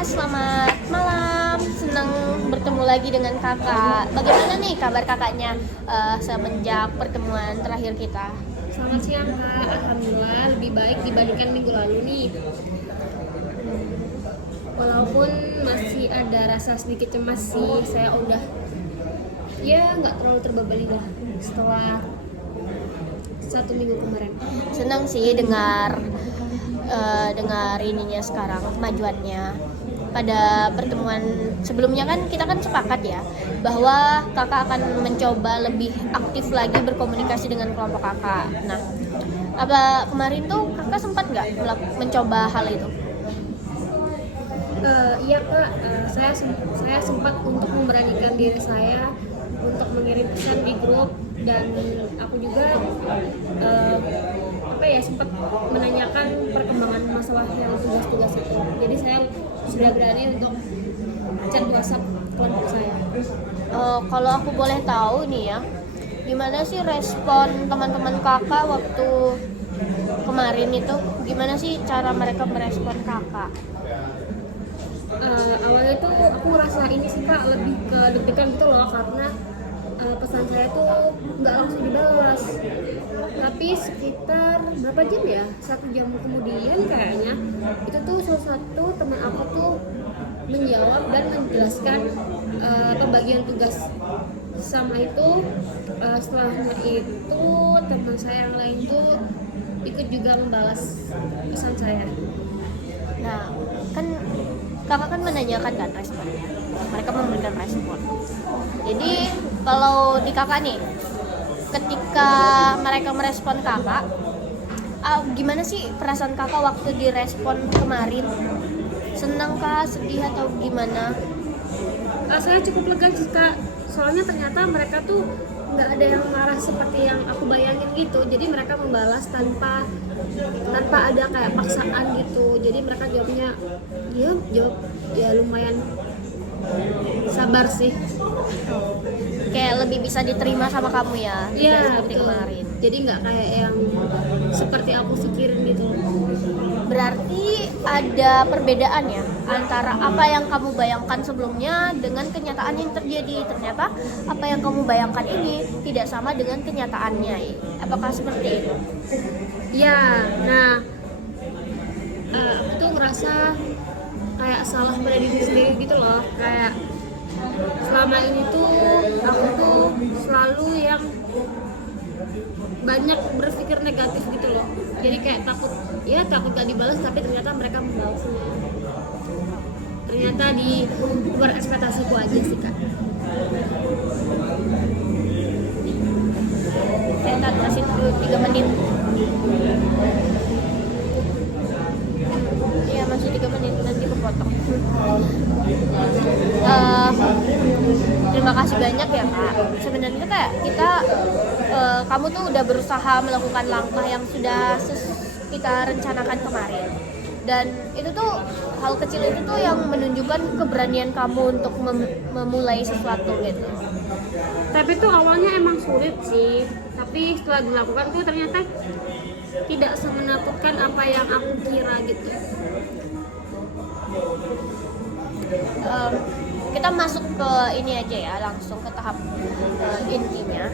selamat malam. Senang bertemu lagi dengan kakak. Bagaimana nih kabar kakaknya semenjak pertemuan terakhir kita? Selamat siang Kak, Alhamdulillah lebih baik dibandingkan minggu lalu nih. Walaupun masih ada rasa sedikit cemas sih, saya udah nggak terlalu terbebani lah setelah 1 minggu kemarin. Senang sih dengar ininya sekarang kemajuannya. Pada pertemuan sebelumnya kan kita sepakat ya bahwa kakak akan mencoba lebih aktif lagi berkomunikasi dengan kelompok kakak. Nah, apa kemarin tuh kakak sempat nggak mencoba hal itu? Iya Kak, saya sempat untuk memberanikan diri saya untuk mengirim pesan di grup, dan aku juga sempat menanyakan perkembangan masalah yang tugas-tugas itu. Jadi saya sudah berani untuk chat WhatsApp kelompok saya. Kalau aku boleh tahu nih ya, gimana sih respon teman-teman kakak waktu kemarin itu? Gimana sih cara mereka merespon kakak? Awalnya tuh aku ngerasa ini sih Kak, lebih ke deg-degan gitu loh, karena pesan saya tuh nggak langsung dibalas. Tapi sekitar berapa jam ya? 1 jam kemudian kayaknya itu tuh salah satu teman aku tuh menjawab dan menjelaskan pembagian tugas. Sama itu setelahnya itu teman saya yang lain tuh ikut juga membalas pesan saya. Nah, kan kakak menanyakan kan responnya, mereka memberikan respon. Jadi kalau di kakak nih, ketika mereka merespon kakak, gimana sih perasaan kakak waktu direspon kemarin? Senang kah, sedih atau gimana? Saya cukup lega sih Kak, soalnya ternyata mereka tuh nggak ada yang marah seperti yang aku bayangin gitu. Jadi mereka membalas tanpa ada kayak paksaan gitu. Jadi mereka jawab ya lumayan sabar sih. Kayak lebih bisa diterima sama kamu ya? Iya, seperti betul. kemarin. Jadi nggak kayak yang seperti aku pikirin gitu. Berarti ada perbedaan ya antara apa yang kamu bayangkan sebelumnya dengan kenyataan yang terjadi. Ternyata apa yang kamu bayangkan ini tidak sama dengan kenyataannya. Apakah seperti itu? Ya, nah aku tuh ngerasa kayak salah pada diri sendiri gitu loh. Kayak selama ini tuh aku tuh selalu yang banyak berpikir negatif gitu loh. Jadi kayak takut gak dibalas, tapi ternyata mereka membalasnya. Ternyata di luar ekspektasiku aja sih Kak. Saya masih 3 menit. Iya, masih 3 menit, nanti kepotong. Terima kasih banyak ya Kak. Sebenarnya kayak kamu tuh udah berusaha melakukan langkah yang sudah kita rencanakan kemarin. Dan itu tuh hal kecil itu tuh yang menunjukkan keberanian kamu untuk memulai sesuatu gitu. Tapi tuh awalnya emang sulit sih, tapi setelah dilakukan tuh ternyata tidak semenakutkan apa yang aku kira gitu. Kita masuk ke ini aja ya, langsung ke tahap intinya.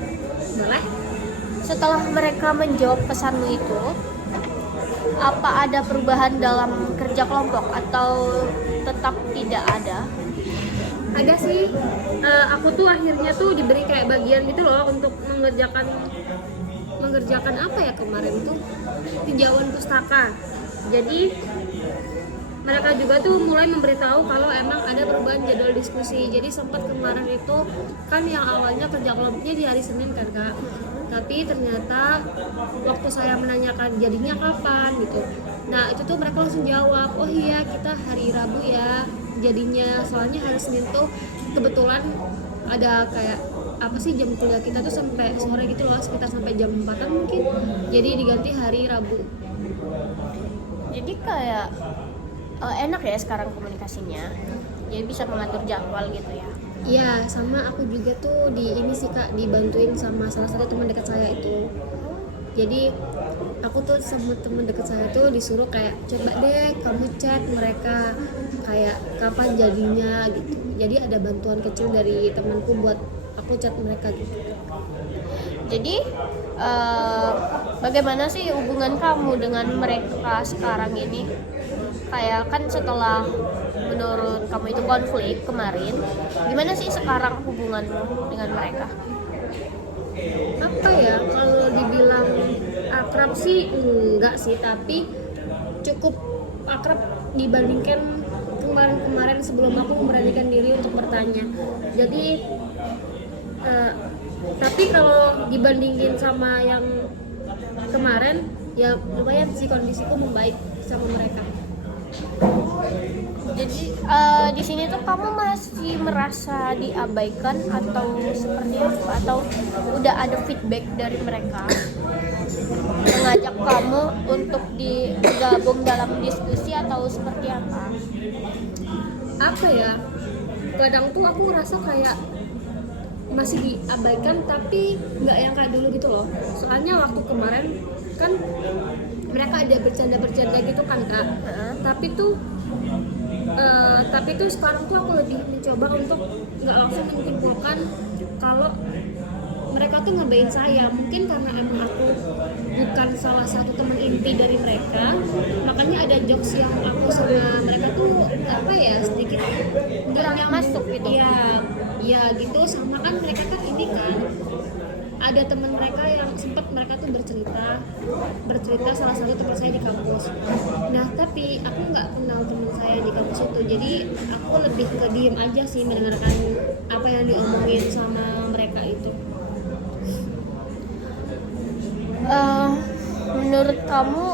Boleh? Setelah mereka menjawab pesanmu itu, apa ada perubahan dalam kerja kelompok atau tetap tidak ada? Ada sih, aku tuh akhirnya tuh diberi kayak bagian gitu loh untuk mengerjakan apa ya kemarin tuh, tinjauan pustaka. Jadi mereka juga tuh mulai memberitahu kalau emang ada perubahan jadwal diskusi. Jadi sempat kemarin itu kan yang awalnya kerja kelompoknya di hari Senin kan Kak, tapi ternyata waktu saya menanyakan jadinya kapan gitu, nah itu tuh mereka langsung jawab, oh iya kita hari Rabu ya jadinya, soalnya hari Senin tuh kebetulan ada kayak jam kuliah kita tuh sampai sore gitu loh, sekitar sampai jam 4-an mungkin, jadi diganti hari Rabu. Jadi kayak enak ya sekarang komunikasinya, jadi bisa mengatur jadwal gitu ya. Iya, sama aku juga tuh ini sih Kak, dibantuin sama salah satu teman dekat saya itu. Jadi aku tuh sama teman dekat saya tuh disuruh kayak, coba deh kamu chat mereka, kayak kayak kapan jadinya gitu. Jadi ada bantuan kecil dari temanku buat aku chat mereka gitu. Jadi bagaimana sih hubungan kamu dengan mereka sekarang ini? Kayak kan setelah menurut kamu itu konflik kemarin, gimana sih sekarang hubunganmu dengan mereka? Apa ya, kalau dibilang akrab sih enggak sih, tapi cukup akrab dibandingkan kemarin-kemarin sebelum aku memberanikan diri untuk bertanya. Jadi tapi kalau dibandingin sama yang kemarin ya lumayan sih kondisiku membaik sama mereka. Jadi di sini tuh kamu masih merasa diabaikan atau seperti apa? Atau udah ada feedback dari mereka mengajak kamu untuk digabung dalam diskusi atau seperti apa? Apa ya, kadang tuh aku rasa kayak masih diabaikan tapi nggak yang kayak dulu gitu loh. Soalnya waktu kemarin kan mereka ada bercanda-bercanda gitu kan Kak. Tapi tuh sekarang tuh aku lebih mencoba untuk nggak langsung menyimpulkan kalau mereka tuh ngebain saya. Mungkin karena emang aku bukan salah satu teman inti dari mereka, makanya ada jokes yang aku sama mereka tuh apa ya, sedikit Kurang masuk gitu. ya gitu. Sama kan mereka kan ini kan ada teman mereka yang sempat mereka tuh bercerita salah satu teman saya di kampus. Nah tapi aku nggak kenal teman saya di kampus itu, jadi aku lebih ke diem aja sih mendengarkan apa yang diomongin sama mereka itu. Menurut kamu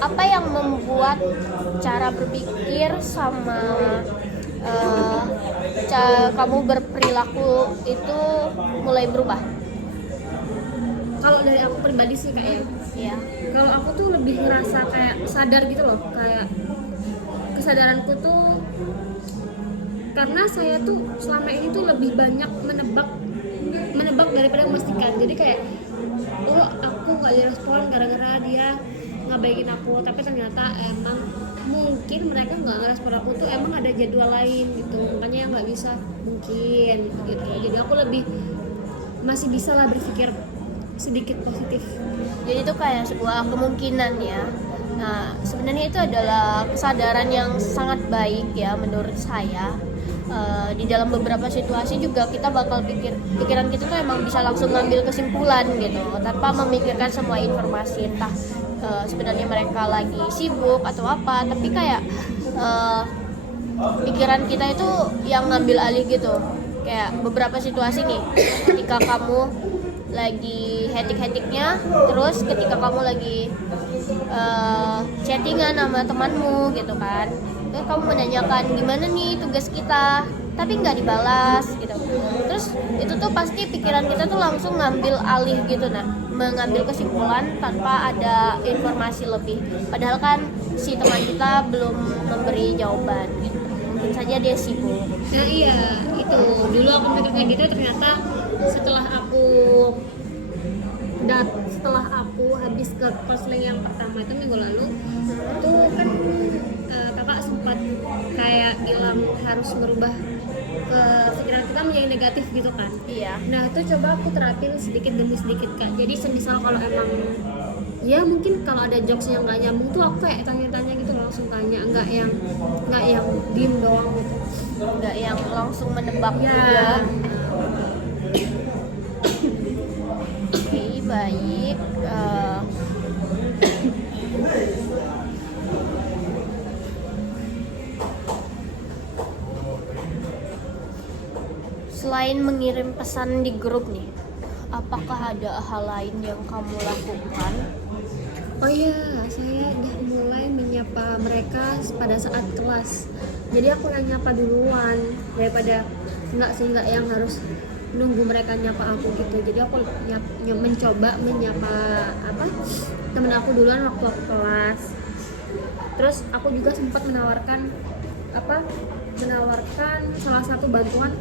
apa yang membuat cara berpikir sama kamu berperilaku itu mulai berubah? Kalau dari aku pribadi sih kayak Ya. kalau aku tuh lebih ngerasa kayak sadar gitu loh, kayak kesadaranku tuh karena saya tuh selama ini tuh lebih banyak menebak daripada memastikan. Jadi kayak aku nggak direspon gara-gara dia ngabaikin aku, tapi ternyata emang mungkin mereka nggak ngerespon aku tuh emang ada jadwal lain gitu, makanya yang nggak bisa mungkin gitu. Jadi aku lebih masih bisa lah berpikir sedikit positif. Jadi itu kayak sebuah kemungkinan ya. Nah, sebenarnya itu adalah kesadaran yang sangat baik ya menurut saya. Di dalam beberapa situasi juga kita bakal pikiran kita tuh emang bisa langsung ngambil kesimpulan gitu tanpa memikirkan semua informasi, entah sebenarnya mereka lagi sibuk atau apa, tapi kayak pikiran kita itu yang ngambil alih gitu. Kayak beberapa situasi nih, ketika kamu lagi hektik-hektiknya, terus ketika kamu lagi chattingan sama temanmu gitu kan, terus kamu menanyakan gimana nih tugas kita, tapi nggak dibalas gitu. Terus itu tuh pasti pikiran kita tuh langsung ngambil alih gitu, mengambil kesimpulan tanpa ada informasi lebih. Padahal kan si teman kita belum memberi jawaban gitu. Mungkin saja dia sibuk. Nah iya, itu dulu aku mikir kayak gitu, ternyata setelah aku habis ke konseling yang pertama itu minggu lalu, itu kan kakak sempat kayak bilang harus merubah ke pikiran kita menjadi negatif gitu kan. Iya. Nah itu coba aku terapin sedikit demi sedikit Kak. Jadi semisal kalau emang ya mungkin kalau ada jokes yang nggak nyambung tuh aku kayak tanya-tanya gitu, langsung tanya, nggak yang diem doang gitu. Nggak yang langsung menebak Ya. juga. Oke, baik. Selain mengirim pesan di grup nih, apakah ada hal lain yang kamu lakukan? Oh iya, saya udah mulai menyapa mereka pada saat kelas. Jadi aku yang nyapa duluan daripada nggak yang harus nunggu mereka nyapa aku gitu. Jadi aku mencoba menyapa temen aku duluan waktu aku kelas. Terus aku juga sempat menawarkan salah satu bantuan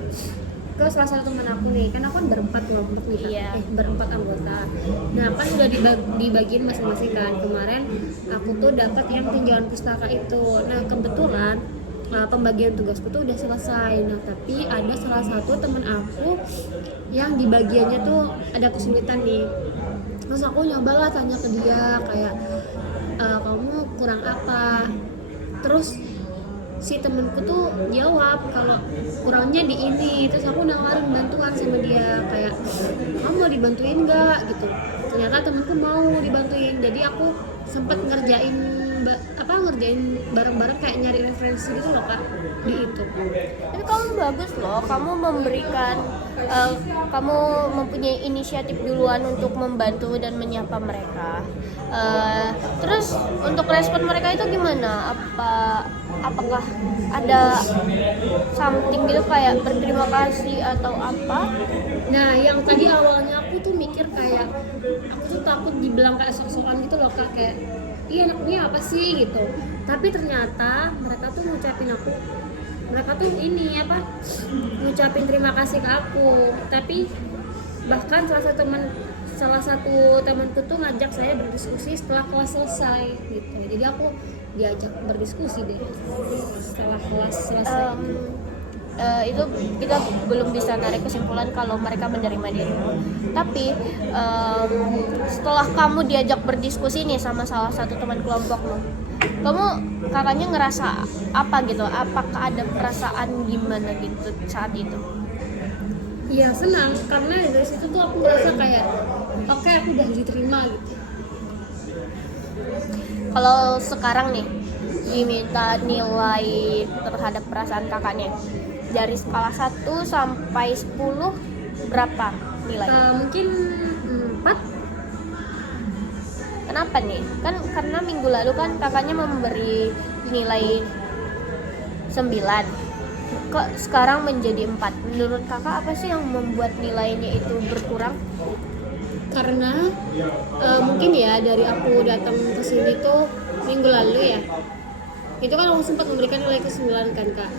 ke salah satu teman aku nih, kan aku kan berempat kelompok nih, Iya. berempat anggota. Nah kan udah dibagiin masing-masing kan. Kemarin aku tuh dapat yang tinjauan pustaka itu. Nah kebetulan pembagian tugasku tuh udah selesai. Nah tapi ada salah satu temen aku yang di bagiannya tuh ada kesulitan nih. Terus aku nyobalah tanya ke dia kayak kamu kurang apa. Terus si temenku tuh jawab kalau kurangnya di ini. Terus aku nawarin bantuan sama dia kayak kamu mau dibantuin nggak gitu. Ternyata temenku mau dibantuin, jadi aku sempet ngerjain bareng-bareng kayak nyari referensi gitu loh Kak di itu. Tapi kamu bagus loh, kamu memberikan kamu mempunyai inisiatif duluan untuk membantu dan menyapa mereka. Terus untuk respon mereka itu gimana? Apakah ada something gitu kayak berterima kasih atau apa? Nah yang tadi awalnya aku tuh mikir kayak aku tuh takut dibilang kayak sok-sokan gitu loh Kak, kayak iya anaknya apa sih gitu. Tapi ternyata mereka tuh ngucapin terima kasih ke aku. Tapi bahkan salah satu temanku tuh ngajak saya berdiskusi setelah kelas selesai gitu. Jadi aku diajak berdiskusi deh setelah kelas selesai. Itu kita belum bisa narik kesimpulan kalau mereka menerima dirimu. Tapi setelah kamu diajak berdiskusi nih sama salah satu teman kelompokmu, kamu kakaknya ngerasa apa gitu? Apakah ada perasaan gimana gitu saat itu? Iya senang, karena dari situ tuh aku ngerasa kayak oke, aku udah diterima gitu. Kalau sekarang nih diminta nilai terhadap perasaan kakaknya dari skala 1 sampai 10 berapa nilai? Mungkin 4. Kenapa nih? Kan karena minggu lalu kan kakaknya memberi nilai 9. Kok sekarang menjadi 4? Menurut kakak apa sih yang membuat nilainya itu berkurang? Karena mungkin ya dari aku datang ke sini tuh minggu lalu ya, itu kan aku sempat memberikan nilai ke-9 kan Kak.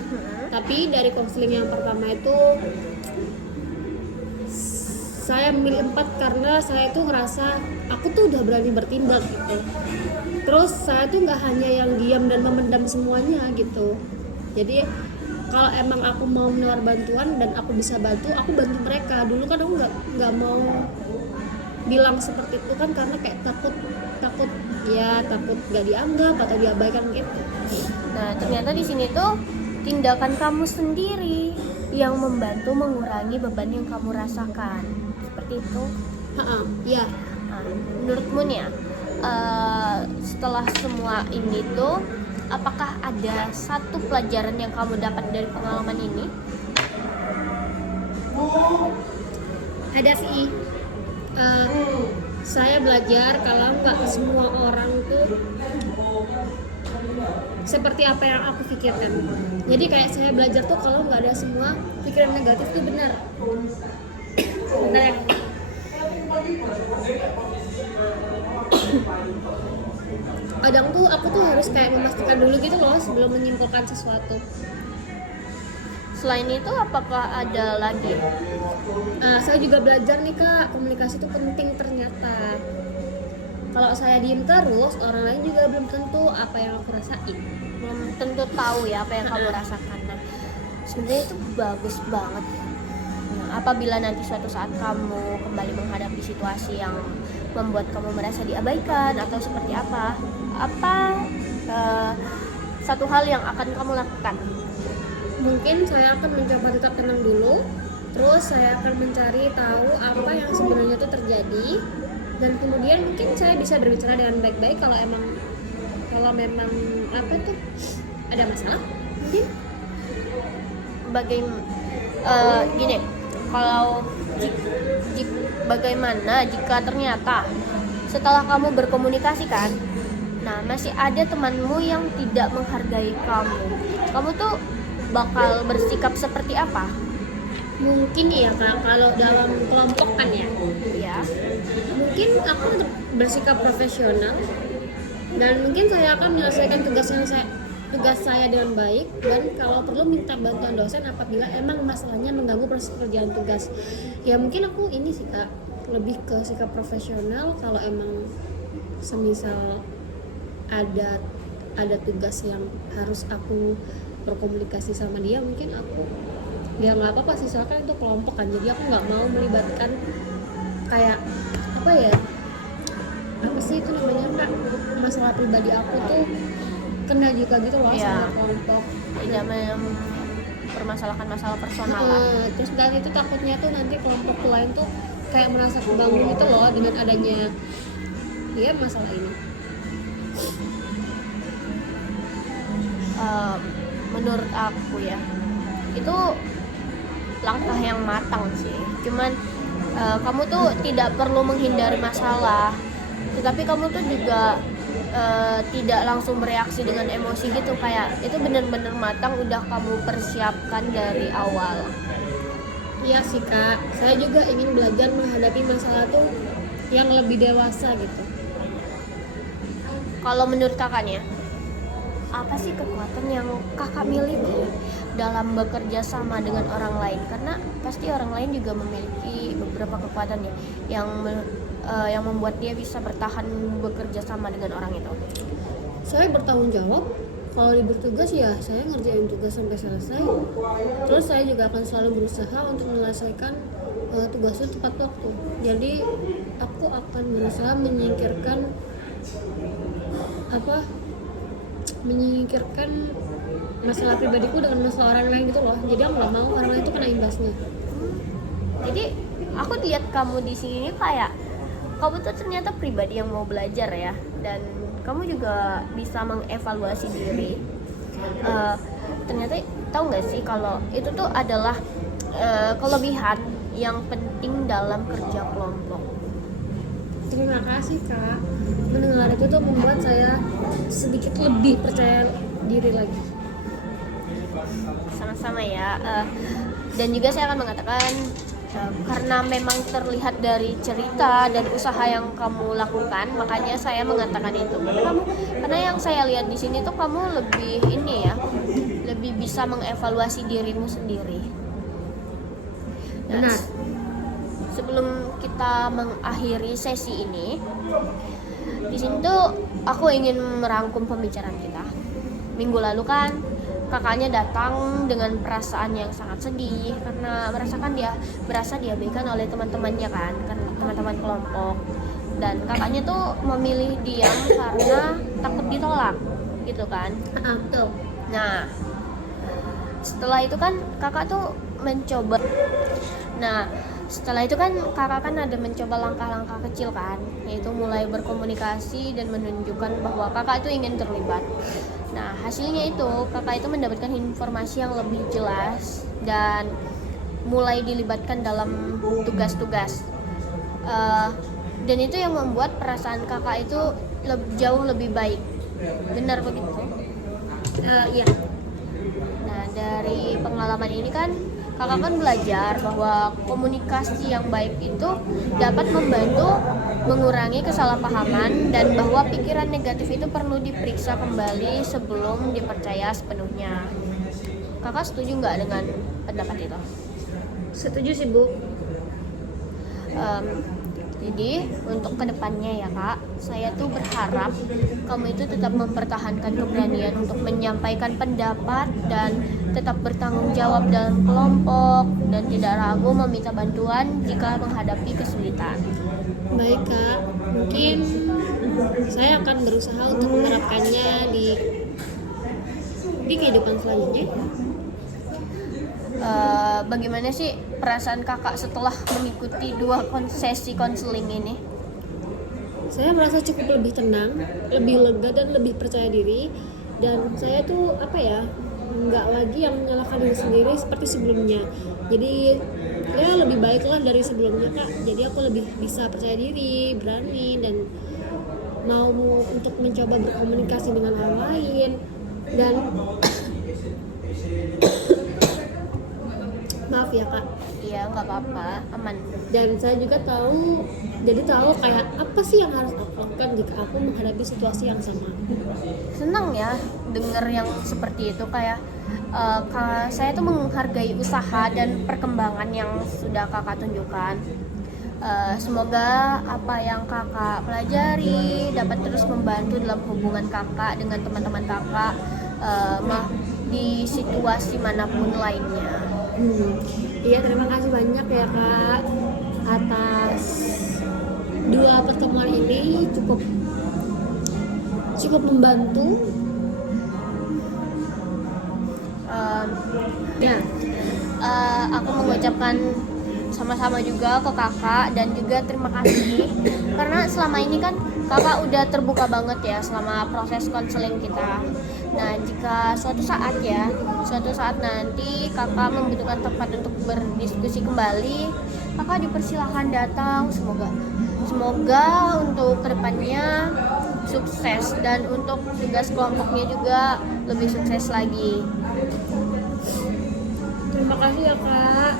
Tapi dari konseling yang pertama itu saya memilih 4 karena saya tuh ngerasa aku tuh udah berani bertindak gitu. Terus saya tuh nggak hanya yang diam dan memendam semuanya gitu. Jadi kalau emang aku mau menawar bantuan dan aku bisa bantu, aku bantu mereka. Dulu kan aku nggak mau bilang seperti itu kan karena kayak takut nggak dianggap atau diabaikan gitu. Nah, ternyata di sini tuh tindakan kamu sendiri yang membantu mengurangi beban yang kamu rasakan. Seperti itu. Iya. Nah, menurutmu nih ya, setelah semua ini tuh apakah ada satu pelajaran yang kamu dapat dari pengalaman ini? Ada sih. Saya belajar kalau nggak semua orang tuh seperti apa yang aku pikirkan. Jadi kayak saya belajar tuh kalau nggak ada semua pikiran negatif tuh benar. Benar ya. Kadang tuh aku tuh harus kayak memastikan dulu gitu loh sebelum menyimpulkan sesuatu. Selain itu apakah ada lagi? Saya juga belajar nih Kak, komunikasi itu penting ternyata. Kalau saya diem terus, orang lain juga belum tentu apa yang aku rasain. Belum tentu tahu ya apa yang kamu rasakan. Nah, sebenarnya itu bagus banget. Nah, apabila nanti suatu saat kamu kembali menghadapi situasi yang membuat kamu merasa diabaikan atau seperti apa satu hal yang akan kamu lakukan? Mungkin saya akan mencoba tetap tenang dulu. Terus saya akan mencari tahu apa yang sebenarnya itu terjadi, dan kemudian mungkin saya bisa berbicara dengan baik-baik kalau memang ada masalah mungkin. Gini, kalau bagaimana jika ternyata setelah kamu berkomunikasi kan, nah masih ada temanmu yang tidak menghargai kamu tuh bakal bersikap seperti apa? Mungkin ya Kak, kalau dalam kelompok kan ya, mungkin aku bersikap profesional dan mungkin saya akan menyelesaikan tugas saya dengan baik, dan kalau perlu minta bantuan dosen apabila emang masalahnya mengganggu proses kerjaan tugas. Ya mungkin aku ini sih Kak, lebih ke sikap profesional. Kalau emang semisal ada tugas yang harus aku berkomunikasi sama dia, mungkin aku ya nggak apa-apa sih, soalnya kan itu kelompok kan, jadi aku nggak mau melibatkan kayak apa ya, apa sih itu namanya Kak, masalah pribadi aku tuh kena juga gitu loh Iya. sama kelompok. Tidak mempermasalahkan masalah personal lah. Terus dan itu takutnya tuh nanti kelompok lain tuh kayak merasa keganggu gitu loh dengan adanya ya masalah ini. Menurut aku ya, itu langkah yang matang sih. Cuman kamu tuh tidak perlu menghindari masalah, tetapi kamu tuh juga tidak langsung bereaksi dengan emosi gitu. Kayak itu benar-benar matang, udah kamu persiapkan dari awal. Iya sih Kak, saya juga ingin belajar menghadapi masalah tuh yang lebih dewasa gitu. Kalau menurut kakaknya, apa sih kekuatan yang kakak miliki dalam bekerja sama dengan orang lain? Karena pasti orang lain juga memiliki beberapa kekuatan ya, yang membuat dia bisa bertahan bekerja sama dengan orang itu. Saya bertanggung jawab. Kalau libur tugas ya saya ngerjain tugas sampai selesai. Terus saya juga akan selalu berusaha untuk menyelesaikan tugas itu tepat waktu. Jadi aku akan berusaha menyingkirkan masalah pribadiku dengan masalah orang lain gitu loh. Jadi aku nggak mau orang lain itu kena imbasnya. Jadi aku lihat kamu di sini kayak kamu tuh ternyata pribadi yang mau belajar ya, dan kamu juga bisa mengevaluasi diri. Ternyata tahu nggak sih kalau itu tuh adalah kelebihan yang penting dalam kerja kelompok. Terima kasih Kak. Mendengar itu tuh membuat saya sedikit lebih percaya diri lagi. Sama-sama ya. Dan juga saya akan mengatakan karena memang terlihat dari cerita dan usaha yang kamu lakukan, makanya saya mengatakan itu. Karena yang saya lihat di sini tuh kamu lebih ini ya, lebih bisa mengevaluasi dirimu sendiri. Nah, Benar. sebelum kita mengakhiri sesi ini, di sini tuh aku ingin merangkum pembicaraan kita. Minggu lalu kan kakaknya datang dengan perasaan yang sangat sedih karena berasa diabaikan oleh teman-temannya kan teman-teman kelompok, dan kakaknya tuh memilih diam karena takut ditolak gitu kan. Betul. Nah, setelah itu kan kakak tuh mencoba. Nah, setelah itu kan kakak kan ada mencoba langkah-langkah kecil kan, yaitu mulai berkomunikasi dan menunjukkan bahwa kakak itu ingin terlibat. Nah, hasilnya itu kakak itu mendapatkan informasi yang lebih jelas dan mulai dilibatkan dalam tugas-tugas. Dan itu yang membuat perasaan kakak itu jauh lebih baik. Benar begitu? Iya. Nah, dari pengalaman ini kan kakak kan belajar bahwa komunikasi yang baik itu dapat membantu mengurangi kesalahpahaman, dan bahwa pikiran negatif itu perlu diperiksa kembali sebelum dipercaya sepenuhnya. Kakak setuju nggak dengan pendapat itu? Setuju sih Bu. Jadi untuk kedepannya ya Kak, saya tuh berharap kamu itu tetap mempertahankan keberanian untuk menyampaikan pendapat dan tetap bertanggung jawab dalam kelompok, dan tidak ragu meminta bantuan jika menghadapi kesulitan. Baik Kak, mungkin saya akan berusaha untuk menerapkannya di kehidupan selanjutnya. Bagaimana sih perasaan kakak setelah mengikuti 2 sesi konseling ini? Saya merasa cukup lebih tenang, lebih lega dan lebih percaya diri, dan saya tuh nggak lagi yang menyalahkan diri sendiri seperti sebelumnya. Jadi ya lebih baiklah dari sebelumnya Kak. Jadi aku lebih bisa percaya diri, berani, dan mau untuk mencoba berkomunikasi dengan orang lain. Dan maaf ya Kak. Iya, nggak apa-apa, aman. Dan saya juga tahu kayak apa sih yang harus aku lakukan jika aku menghadapi situasi yang sama. Senang ya denger yang seperti itu, kayak saya tuh menghargai usaha dan perkembangan yang sudah kakak tunjukkan. Semoga apa yang kakak pelajari dapat terus membantu dalam hubungan kakak dengan teman-teman kakak di situasi manapun lainnya. Iya, terima kasih banyak ya Kak atas 2 pertemuan ini, cukup membantu. Ya, Aku mengucapkan sama-sama juga ke kakak dan juga terima kasih karena selama ini kan kakak udah terbuka banget ya selama proses konseling kita. Nah, jika suatu saat nanti kakak membutuhkan tempat untuk berdiskusi kembali, kakak dipersilahkan datang. Semoga untuk kedepannya sukses dan untuk tugas kelompoknya juga lebih sukses lagi. terima kasih ya Kak.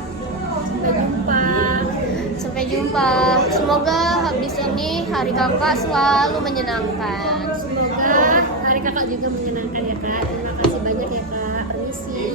Sampai jumpa. Semoga habis ini hari kakak selalu menyenangkan. Semoga hari Kakak juga menyenangkan ya Kak. Terima kasih banyak ya Kak. Permisi.